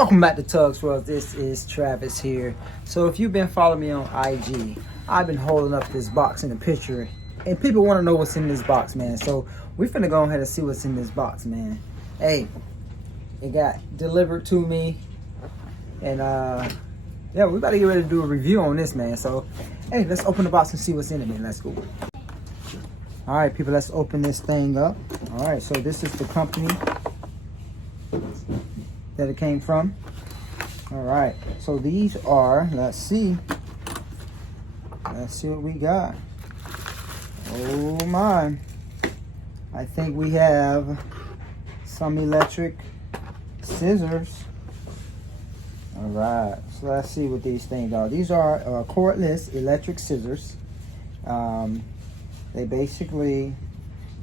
Welcome back to Tugs World. This is Travis here. So if you've been following me on IG, I've been holding up this box in the picture, and people want to know what's in this box, man. So we're finna go ahead and see what's in this box, man. Hey, it got delivered to me, and yeah, we about to get ready to do a review on this, man. So hey, let's open the box and see what's in it, man. Let's go. All right, people, let's open this thing up. All right, so this is the company that it came from. All right, so these are, let's see what we got. Oh my, I think we have some electric scissors. All right, so let's see what these things are. These are cordless electric scissors.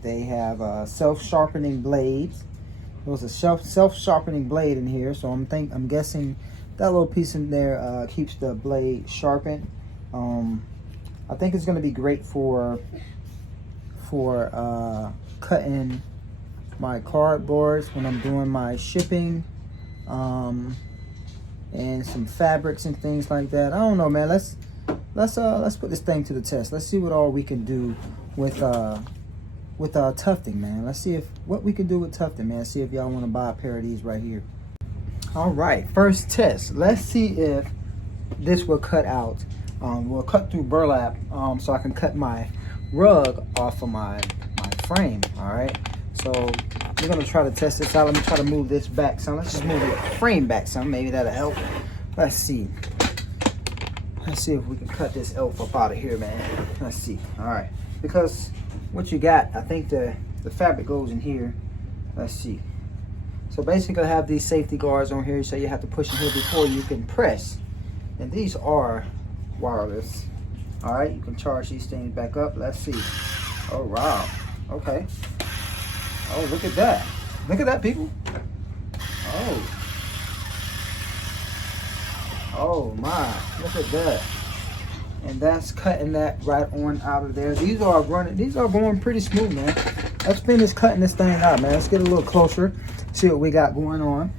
They have self-sharpening blades. There's a self-sharpening blade in here, so I'm guessing that little piece in there keeps the blade sharpened. I think it's going to be great for cutting my cardboards when I'm doing my shipping, and some fabrics and things like that. I don't know, man. Let's put this thing to the test. Let's see what all we can do with tufting, man. Let's see what we can do with tufting, man. See if y'all want to buy a pair of these right here. All right, first test. Let's see if this will cut out. We'll cut through burlap, so I can cut my rug off of my frame. All right, so we're gonna try to test this out. Let me try to move this back some. Let's just move the frame back some. Maybe that'll help. Let's see if we can cut this elf up out of here, man. Let's see. All right, because what you got, I think the fabric goes in here. Let's see. So basically I have these safety guards on here, so you have to push them here before you can press. And these are wireless. All right, you can charge these things back up. Let's see. Oh wow, okay. Oh, look at that. Look at that, people. Oh my, look at that. And that's cutting that right on out of there. These are going pretty smooth, man. Let's finish cutting this thing out, man. Let's get a little closer, see what we got going on.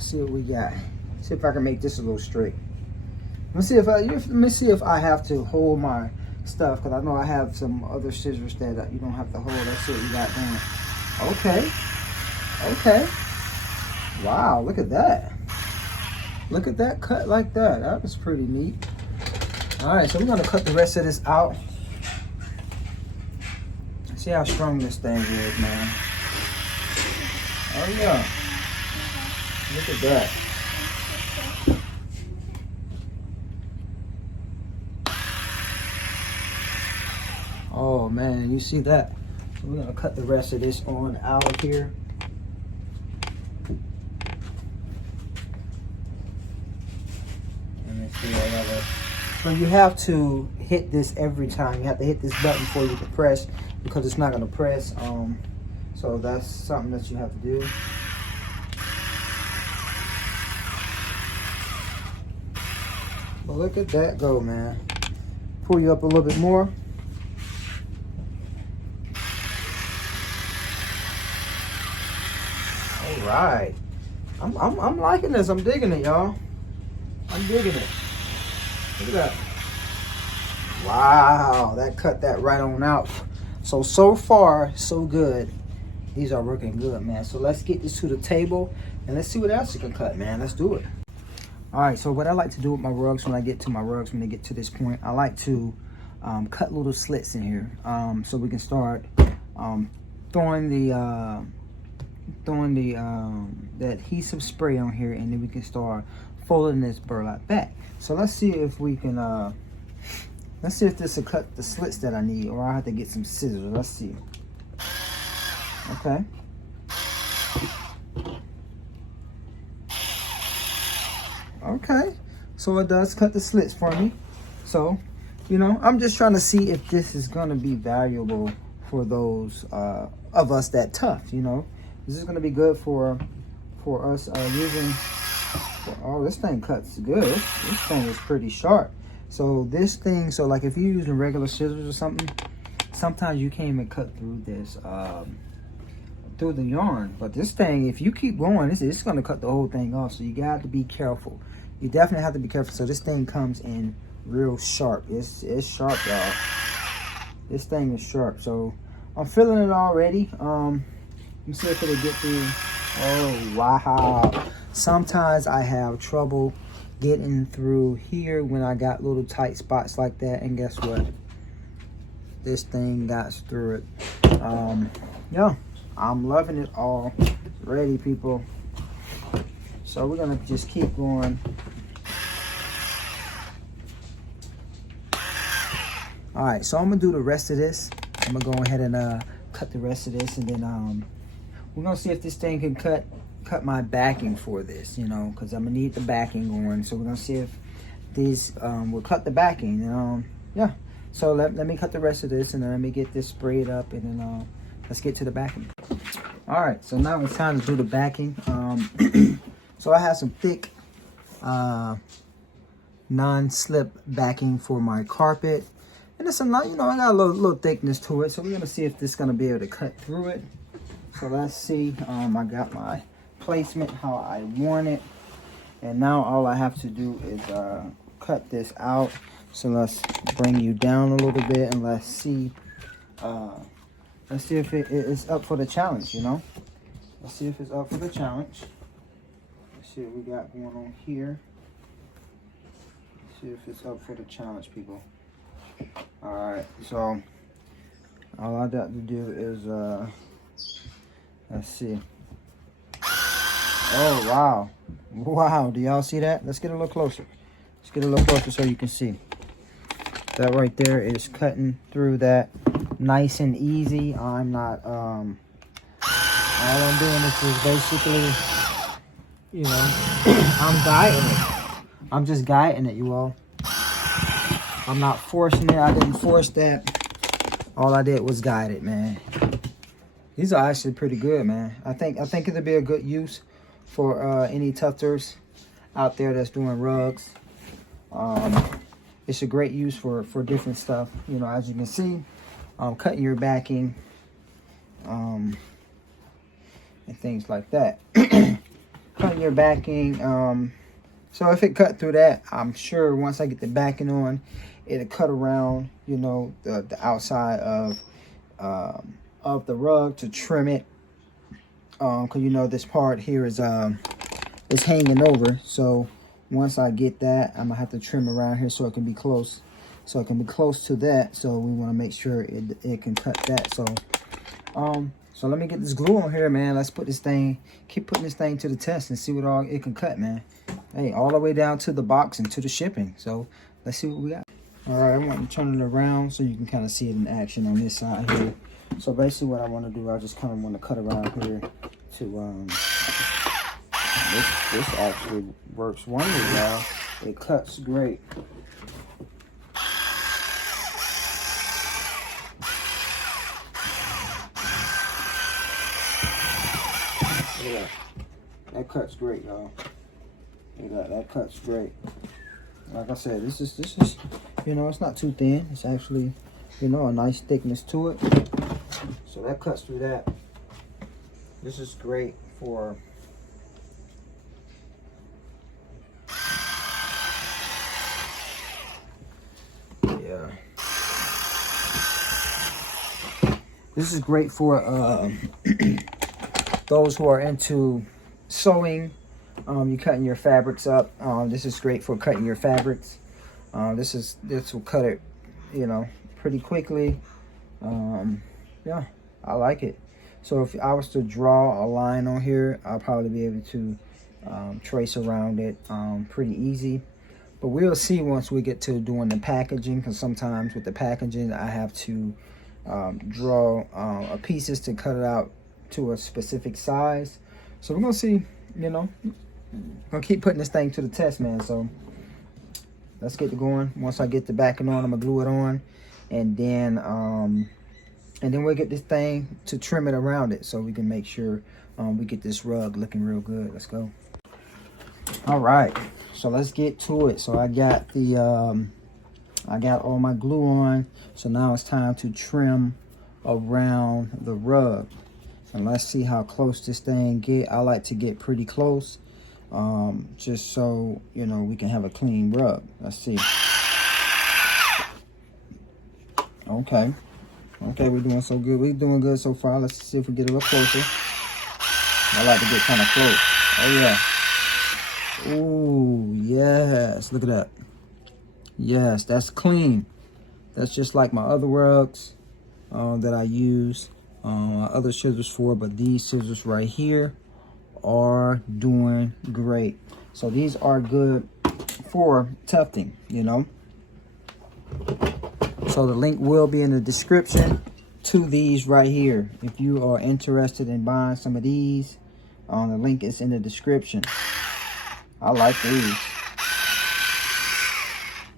See what we got. See if I can make this a little straight. Let me see if I have to hold my stuff, because I know I have some other scissors that you don't have to hold. Let's see what we got going. Okay. Wow, look at that. Look at that cut like that. That was pretty neat. All right, so we're gonna cut the rest of this out. See how strong this thing is, man. Oh yeah. Look at that. Oh man, you see that? So we're gonna cut the rest of this on out of here. So you have to hit this every time. You have to hit this button before you can press, because it's not going to press. So that's something that you have to do. Well, look at that go, man. Pull you up a little bit more. All right. I'm liking this. I'm digging it, y'all. I'm digging it. Look at that. Wow, that cut that right on out. So far, so good. These are working good, man. So let's get this to the table and let's see what else you can cut, man. Let's do it. All right, so what I like to do with my rugs when I get to my rugs, when they get to this point, I like to cut little slits in here, so we can start throwing the adhesive spray on here, and then we can start folding this burlap back. So let's see if we can let's see if this will cut the slits that I need, or I have to get some scissors. Let's see. Okay. Okay, so it does cut the slits for me. So, you know, I'm just trying to see if this is gonna be valuable for those of us that tough, you know. This is gonna be good for us using. Oh, this thing cuts good. This thing is pretty sharp. So this thing, so like if you're using regular scissors or something, sometimes you can't even cut through this through the yarn. But this thing, if you keep going, it's gonna cut the whole thing off. So you got to be careful. You definitely have to be careful. So this thing comes in real sharp. It's sharp, y'all. This thing is sharp. So I'm feeling it already. Let me see if it'll get through. Oh wow. Sometimes I have trouble getting through here when I got little tight spots like that, and guess what? This thing got through it. Yeah, I'm loving it all. Ready, people. So we're gonna just keep going. All right, so I'm gonna do the rest of this. I'm gonna go ahead and cut the rest of this, and then we're gonna see if this thing can cut my backing for this, you know, because I'm gonna need the backing going. So we're gonna see if these will cut the backing. Yeah. So let me cut the rest of this, and then let me get this sprayed up, and then let's get to the backing. All right, so now it's time to do the backing. So I have some thick non-slip backing for my carpet, and it's a lot, you know, I got a little thickness to it. So we're gonna see if this is gonna be able to cut through it. So let's see. I got my placement how I want it, and now all I have to do is cut this out. So let's bring you down a little bit, and let's see if it is up for the challenge, you know. Let's see if it's up for the challenge. Let's see what we got going on here. Let's see if it's up for the challenge, people. All right, so all I got to do is let's see. Oh wow, wow, do y'all see that? Let's get a little closer. Let's get a little closer so you can see. That right there is cutting through that nice and easy. I'm not all I'm doing is basically, you know, I'm guiding it. I'm just guiding it, you all. I'm not forcing it. I didn't force that. All I did was guide it, man. These are actually pretty good, man. I think it'll be a good use for any tufters out there that's doing rugs. It's a great use for different stuff, you know, as you can see. Cutting your backing and things like that. Cutting your backing. So if it cut through that, I'm sure once I get the backing on, it'll cut around, you know, the outside of the rug to trim it. Cause you know this part here is hanging over. So once I get that, I'm gonna have to trim around here so it can be close. So it can be close to that. So we want to make sure it can cut that. So so let me get this glue on here, man. Let's put this thing, keep putting this thing to the test and see what all it can cut, man. Hey, all the way down to the box and to the shipping. So let's see what we got. All right, I want to turn it around so you can kind of see it in action on this side here. So basically what I want to do, I just kind of want to cut around here to this actually works wonders, y'all. It cuts great. Yeah, that cuts great, y'all. That cuts great. Like I said, this is, you know, it's not too thin. It's actually, you know, a nice thickness to it. So that cuts through that. This is great for this is great for those who are into sewing. You're cutting your fabrics up. This is great for cutting your fabrics. This will cut it, you know, pretty quickly. Yeah, I like it. So if I was to draw a line on here, I'll probably be able to trace around it pretty easy. But we'll see once we get to doing the packaging, because sometimes with the packaging I have to draw pieces to cut it out to a specific size. So we're gonna see, you know, gonna keep putting this thing to the test, man. So let's get it going. Once I get the backing on, I'm gonna glue it on, and then we'll get this thing to trim it around it so we can make sure we get this rug looking real good. Let's go. All right, so let's get to it. So I got the I got all my glue on, so now it's time to trim around the rug. And let's see how close this thing get. I like to get pretty close, just so, you know, we can have a clean rub. Let's see. Okay. Okay, we're doing so good. We're doing good so far. Let's see if we get a little closer. I like to get kind of close. Oh, yeah. Ooh, yes. Look at that. Yes, that's clean. That's just like my other rugs that I use other scissors for, but these scissors right here are doing great. So these are good for tufting, you know. So the link will be in the description to these right here. If you are interested in buying some of these, the link is in the description. I like these.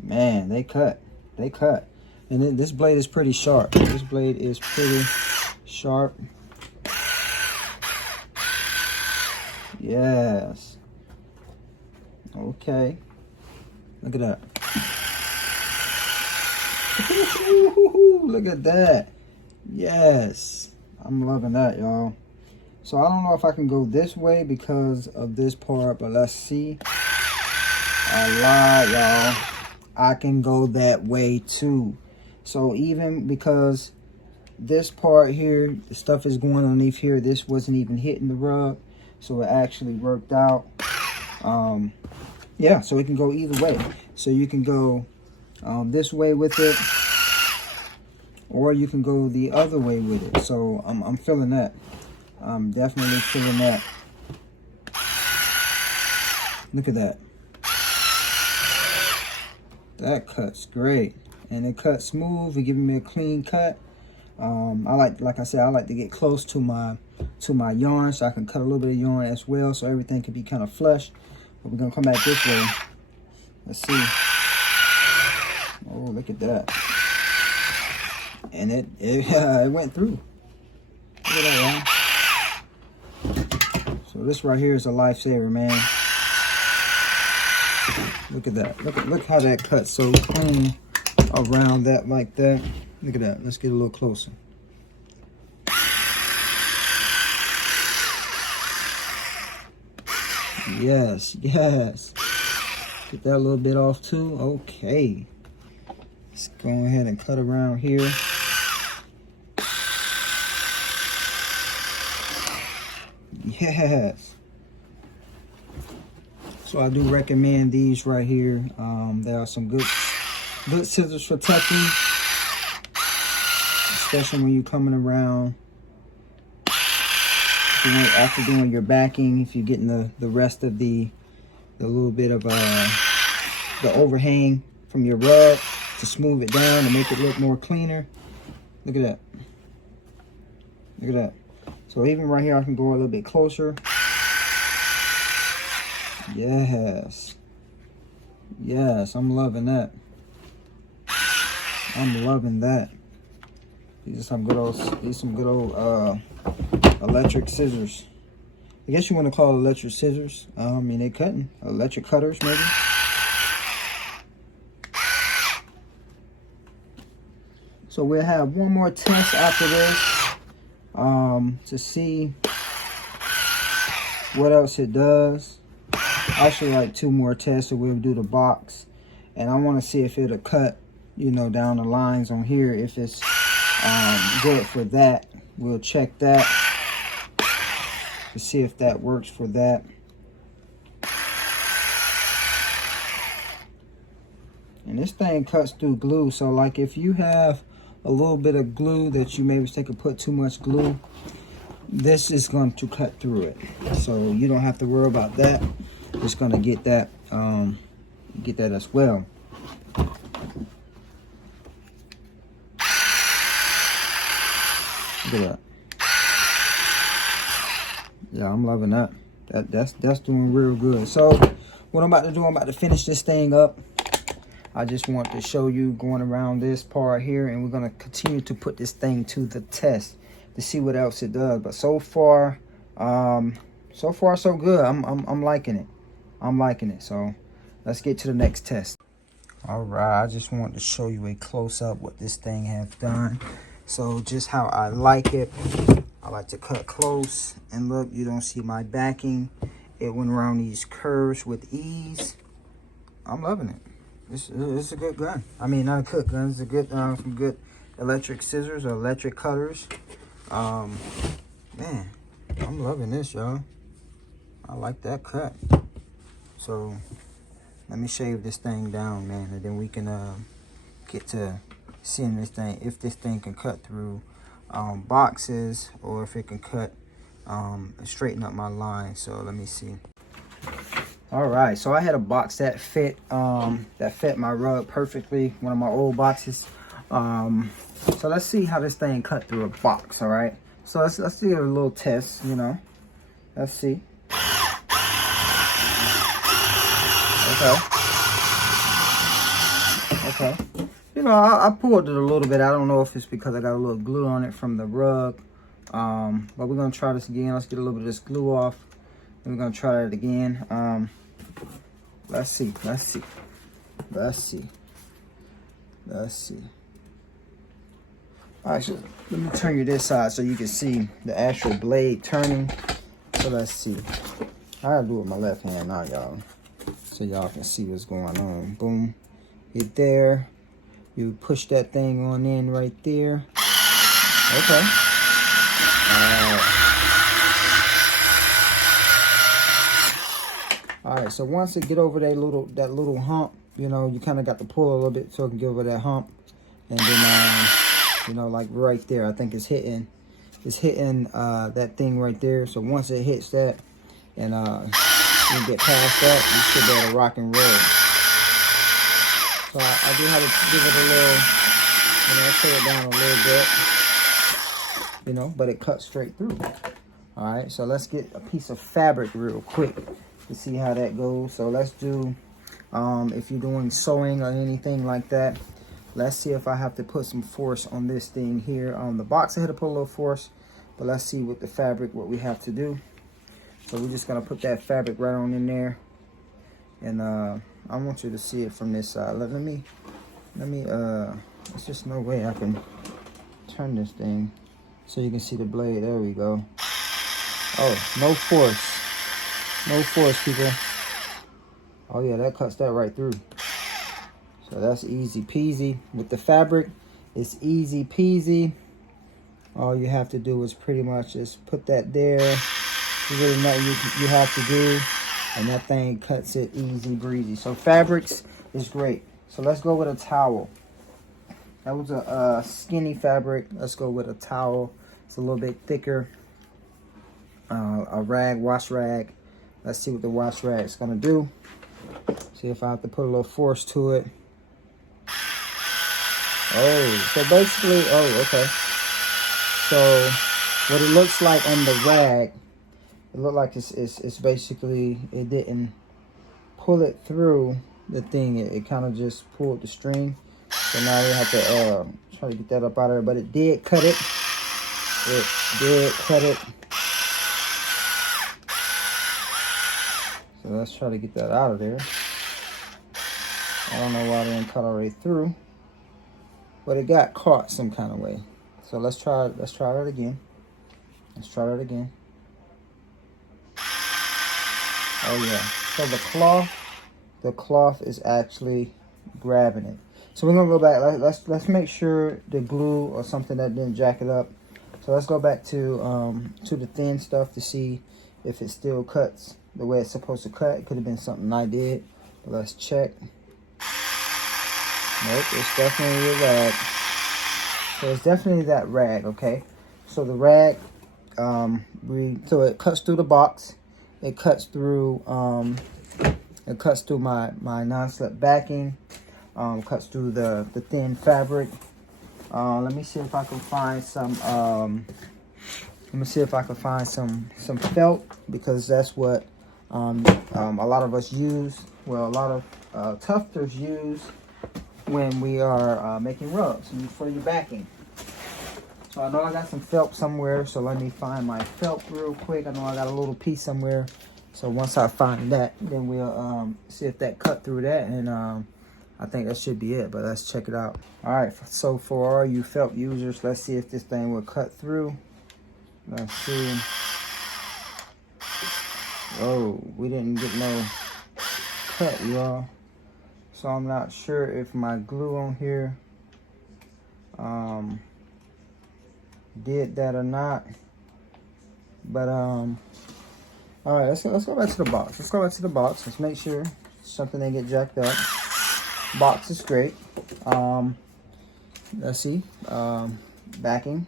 Man, they cut. They cut. And then this blade is pretty sharp. This blade is pretty sharp. Yes. Okay. Look at that. Look at that. Yes. I'm loving that, y'all. So I don't know if I can go this way because of this part, but let's see. I lied, y'all. I can go that way too. So even because this part here, the stuff is going underneath here, this wasn't even hitting the rug, so it actually worked out. Yeah, so it can go either way. So you can go this way with it, or you can go the other way with it. So I'm feeling that. I'm definitely feeling that. Look at that. That cuts great, and it cuts smooth. It's giving me a clean cut. Like I said, I like to get close to my yarn, so I can cut a little bit of yarn as well, so everything can be kind of flush. But we're gonna come back this way. Let's see. Oh, look at that. And it went through. Look at that, y'all. So this right here is a lifesaver, man. Look at that. Look how that cuts so clean around that like that. Look at that. Let's get a little closer. Yes, yes. Get that a little bit off too. Okay. Let's go ahead and cut around here. Yes. So I do recommend these right here. There are some good scissors for tucking, especially when you're coming around after doing your backing. If you're getting the rest of the little bit of the overhang from your rug to smooth it down and make it look more cleaner. Look at that. Look at that. So even right here, I can go a little bit closer. Yes. Yes, I'm loving that. I'm loving that. These are some good old electric scissors. I guess you want to call it electric scissors. I mean, they cutting. Electric cutters, maybe. So we'll have one more test after this to see what else it does. Actually, like 2 more tests, so we'll do the box, and I want to see if it'll cut, you know, down the lines on here. If it's good for that, we'll check that to see if that works for that. And this thing cuts through glue, so like if you have a little bit of glue that you maybe mistake or put too much glue, this is going to cut through it, so you don't have to worry about that. It's going to get that as well. Look at that. Yeah, I'm loving that. That's doing real good. So what I'm about to do, I'm about to finish this thing up. I just want to show you going around this part here, and we're going to continue to put this thing to the test to see what else it does. But so far so good. I'm liking it. I'm liking it. So let's get to the next test. All right, I just want to show you a close-up what this thing has done. So just how I like it like to cut close, and look, you don't see my backing. It went around these curves with ease. I'm loving it. It's a good gun. I mean, not a good gun. It's a good, some good electric scissors or electric cutters. Man, I'm loving this, y'all. I like that cut. So let me shave this thing down, man, and then we can get to seeing this thing, if this thing can cut through boxes, or if it can cut straighten up my line. So let me see. All right, so I had a box that fit my rug perfectly, one of my old boxes. So let's see how this thing cut through a box. All right, so let's do a little test, you know. Let's see. Okay. You know, I pulled it a little bit. I don't know if it's because I got a little glue on it from the rug. But we're gonna try this again. Let's get a little bit of this glue off. Then we're gonna try it again. Let's see. All right, so let me turn you this side so you can see the actual blade turning. So let's see. I gotta do it with my left hand now, y'all, so y'all can see what's going on. Boom, hit there. You push that thing on in right there. Okay. All right, so once it get over that little hump, you know, you kind of got to pull a little bit so it can get over that hump, and then you know, like right there, I think it's hitting that thing right there. So once it hits that, and you get past that, you should be able to rock and roll. So I do have to give it a little, you know, pull it down a little bit, you know, but it cuts straight through. All right, so let's get a piece of fabric real quick to see how that goes. So let's do, if you're doing sewing or anything like that, let's see if I have to put some force on this thing here. On the box I had to put a little force, but let's see with the fabric what we have to do. So we're just gonna put that fabric right on in there, and I want you to see it from this side. Let me there's just no way I can turn this thing so you can see the blade. There we go. Oh, no force, people. Oh yeah, that cuts that right through. So that's easy peasy. With the fabric, it's easy peasy. All you have to do is pretty much just put that there. There's really nothing you have to do, and that thing cuts it easy breezy. So fabrics is great. So let's go with a towel. That was a skinny fabric. Let's go with a towel. It's a little bit thicker. A rag, wash rag. Let's see what the wash rag is gonna do. See if I have to put a little force to it. Oh, so basically, oh, okay. So what it looks like on the rag, it looked like it's basically, it didn't pull it through the thing. It kind of just pulled the string. So now we have to try to get that up out of there, but it did cut it. It did cut it. So let's try to get that out of there. I don't know why they didn't cut all the way through, but it got caught some kind of way. So let's try that again. Let's try that again. Oh yeah. So the cloth is actually grabbing it. So we're gonna go back. Let's make sure the glue or something that didn't jack it up. So let's go back to the thin stuff to see if it still cuts the way it's supposed to cut. It could have been something I did, but let's check. Nope, it's definitely a rag. So it's definitely that rag, okay? So the rag, so it cuts through the box. It cuts through my non-slip backing. Cuts through the thin fabric. Let me see if I can find some. Let me see if I can find some felt, because that's what a lot of us use. Well, a lot of tufters use when we are making rugs for your backing. So I know I got some felt somewhere, so let me find my felt real quick. I know I got a little piece somewhere, so once I find that, then we'll see if that cut through that, and I think that should be it, but let's check it out. All right, so for all you felt users, let's see if this thing will cut through. Let's see. Oh, we didn't get no cut, y'all. So I'm not sure if my glue on here did that or not. But all right, let's go back to the box. Let's go back to the box. Let's make sure something didn't get jacked up. Box is great. Let's see. Backing.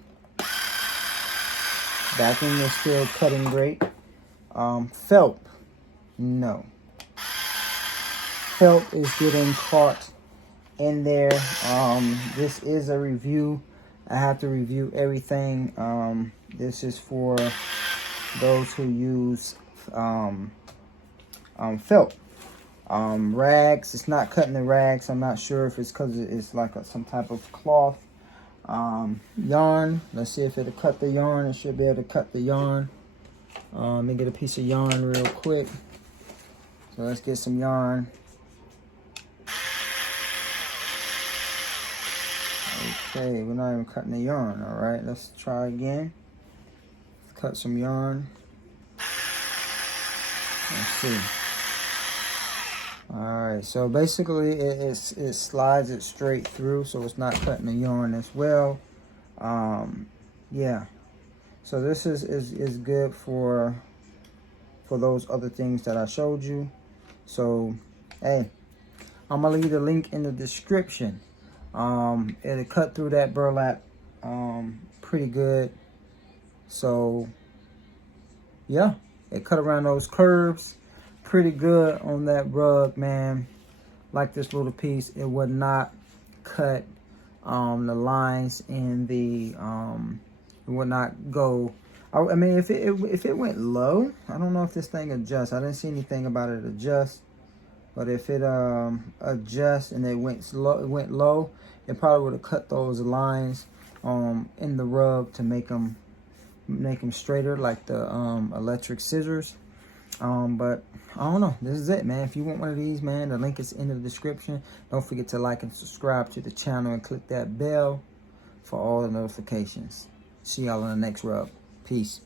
Backing is still cutting great. Felt, no. Felt is getting caught in there. This is a review. I have to review everything. This is for those who use felt. Rags, it's not cutting the rags. I'm not sure if it's because it's like some type of cloth. Yarn, let's see if it'll cut the yarn. It should be able to cut the yarn. Let me get a piece of yarn real quick. So let's get some yarn. Okay, we're not even cutting the yarn. All right, let's try again. Let's cut some yarn. Let's see. All right, so basically it slides it straight through, so it's not cutting the yarn as well. Yeah. So this is good for those other things that I showed you. So, hey, I'm gonna leave the link in the description. It'll cut through that burlap pretty good. So, yeah, it cut around those curves pretty good on that rug, man. Like this little piece, it would not cut the lines in the it would not go. I mean, if it went low, I don't know if this thing adjusts. I didn't see anything about it adjust. But if it adjusts and it went low, it probably would have cut those lines in the rug to make them straighter, like the electric scissors. But I don't know. This is it, man. If you want one of these, man, the link is in the description. Don't forget to like and subscribe to the channel and click that bell for all the notifications. See y'all on the next rub. Peace.